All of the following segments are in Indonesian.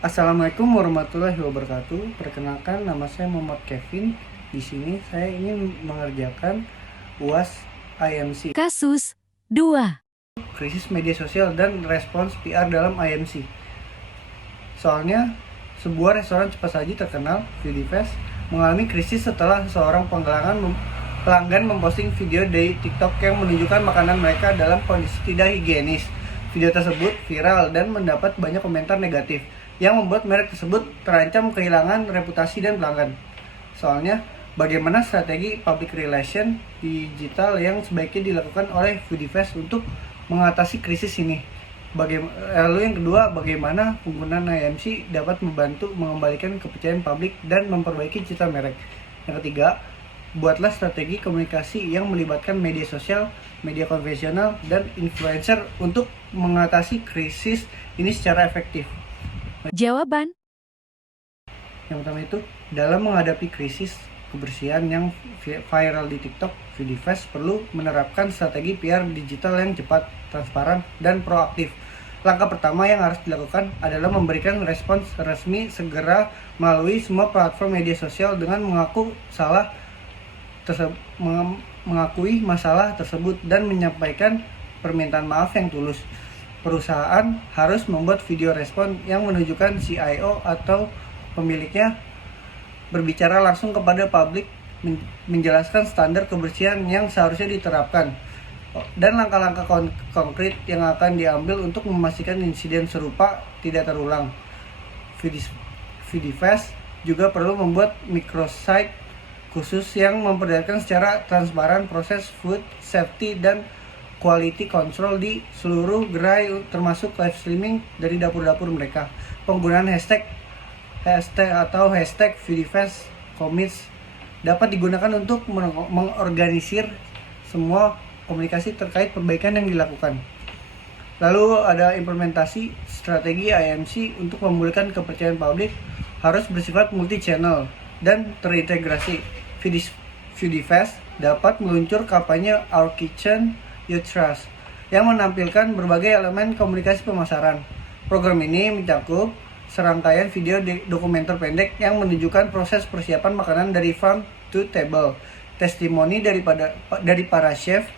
Assalamualaikum warahmatullahi wabarakatuh. Perkenalkan, nama saya Muhammad Kevin. Di sini saya ingin mengerjakan UAS IMC, Kasus 2. krisis media sosial dan respons PR dalam IMC. Soalnya, sebuah restoran cepat saji terkenal, Foodiefest, mengalami krisis setelah seorang pelanggan memposting video dari TikTok yang menunjukkan makanan mereka dalam kondisi tidak higienis. Video tersebut viral dan mendapat banyak komentar negatif yang membuat merek tersebut terancam kehilangan reputasi dan pelanggan. Soalnya, bagaimana strategi public relation digital yang sebaiknya dilakukan oleh Foodiefest untuk mengatasi krisis ini? Lalu yang kedua, bagaimana penggunaan IMC dapat membantu mengembalikan kepercayaan publik dan memperbaiki citra merek? Yang ketiga, buatlah strategi komunikasi yang melibatkan media sosial, media konvensional, dan influencer untuk mengatasi krisis ini secara efektif. Jawaban. Yang pertama itu, dalam menghadapi krisis kebersihan yang viral di TikTok, Foodiefest perlu menerapkan strategi PR digital yang cepat, transparan, dan proaktif. Langkah pertama yang harus dilakukan adalah memberikan respons resmi segera melalui semua platform media sosial dengan mengakui masalah tersebut dan menyampaikan permintaan maaf yang tulus. Perusahaan harus membuat video respon yang menunjukkan CIO atau pemiliknya berbicara langsung kepada publik, menjelaskan standar kebersihan yang seharusnya diterapkan dan langkah-langkah konkret yang akan diambil untuk memastikan insiden serupa tidak terulang. Foodiefest juga perlu membuat microsite khusus yang memperlihatkan secara transparan proses food safety dan quality control di seluruh gerai, termasuk live streaming dari dapur-dapur mereka. Penggunaan hashtag Foodiefest Commits dapat digunakan untuk mengorganisir semua komunikasi terkait perbaikan yang dilakukan. Lalu ada implementasi strategi IMC untuk memulihkan kepercayaan publik harus bersifat multi-channel dan terintegrasi. Foodiefest dapat meluncur kampanye Our Kitchen You Trust yang menampilkan berbagai elemen komunikasi pemasaran. Program ini mencakup serangkaian video dokumenter pendek yang menunjukkan proses persiapan makanan dari farm to table, testimoni dari para chef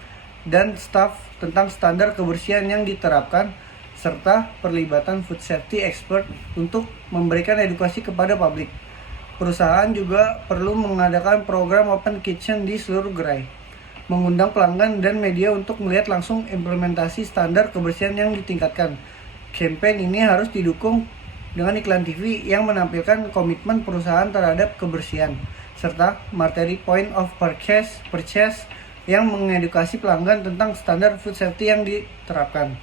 dan staff tentang standar kebersihan yang diterapkan, serta perlibatan food safety expert untuk memberikan edukasi kepada publik. Perusahaan juga perlu mengadakan program open kitchen di seluruh gerai, mengundang pelanggan dan media untuk melihat langsung implementasi standar kebersihan yang ditingkatkan. Campaign ini harus didukung dengan iklan TV yang menampilkan komitmen perusahaan terhadap kebersihan, serta materi point of purchase yang mengedukasi pelanggan tentang standar food safety yang diterapkan.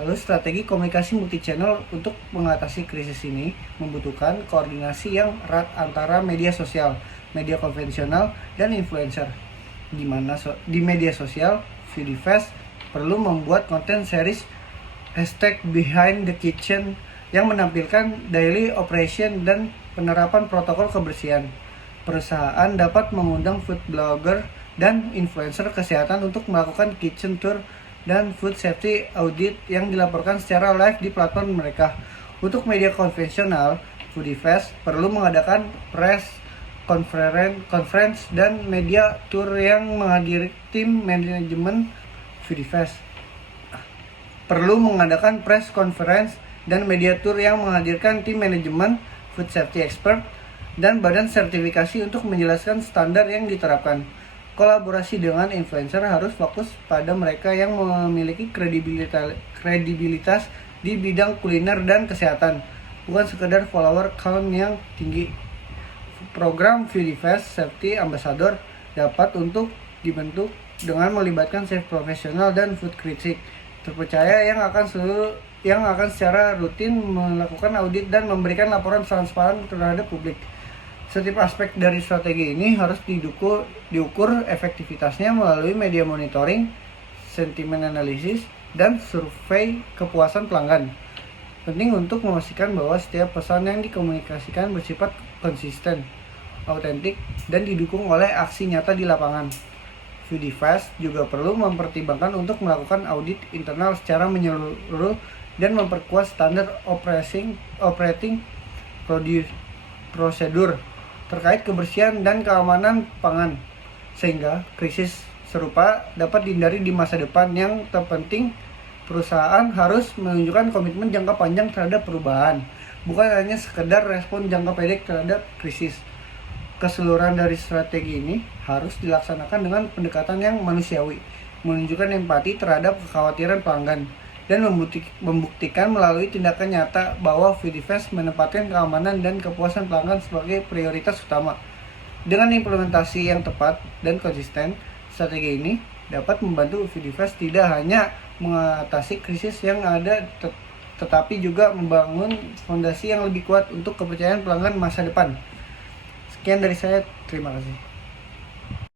Lalu strategi komunikasi multi-channel untuk mengatasi krisis ini membutuhkan koordinasi yang erat antara media sosial, media konvensional, dan influencer. Di media sosial, Foodiefest perlu membuat konten series #Behind the Kitchen yang menampilkan daily operation dan penerapan protokol kebersihan. Perusahaan dapat mengundang food blogger dan influencer kesehatan untuk melakukan kitchen tour dan food safety audit yang dilaporkan secara live di platform mereka. Untuk media konvensional, Foodiefest perlu mengadakan press conference dan media tour yang menghadiri tim manajemen Foodiefest. Perlu mengadakan press conference dan media tour yang menghadirkan tim manajemen, food safety expert, dan badan sertifikasi untuk menjelaskan standar yang diterapkan. Kolaborasi dengan influencer harus fokus pada mereka yang memiliki kredibilitas di bidang kuliner dan kesehatan, bukan sekedar follower count yang tinggi. Program Foodiefest Safety Ambassador dapat untuk dibentuk dengan melibatkan chef profesional dan food critic terpercaya yang akan secara rutin melakukan audit dan memberikan laporan transparan terhadap publik. Setiap aspek dari strategi ini harus diukur efektivitasnya melalui media monitoring, sentimen analisis, dan survei kepuasan pelanggan. Penting untuk memastikan bahwa setiap pesan yang dikomunikasikan bersifat konsisten, autentik, dan didukung oleh aksi nyata di lapangan. Foodiefest juga perlu mempertimbangkan untuk melakukan audit internal secara menyeluruh dan memperkuat standar operating prosedur terkait kebersihan dan keamanan pangan, sehingga krisis serupa dapat dihindari di masa depan. Yang terpenting, perusahaan harus menunjukkan komitmen jangka panjang terhadap perubahan, bukan hanya sekedar respon jangka pendek terhadap krisis. Keseluruhan dari strategi ini harus dilaksanakan dengan pendekatan yang manusiawi, menunjukkan empati terhadap kekhawatiran pelanggan, dan membuktikan melalui tindakan nyata bahwa Fidifest menempatkan keamanan dan kepuasan pelanggan sebagai prioritas utama. Dengan implementasi yang tepat dan konsisten, strategi ini dapat membantu Fidifest tidak hanya mengatasi krisis yang ada, tetapi juga membangun fondasi yang lebih kuat untuk kepercayaan pelanggan masa depan. Sekian dari saya, terima kasih.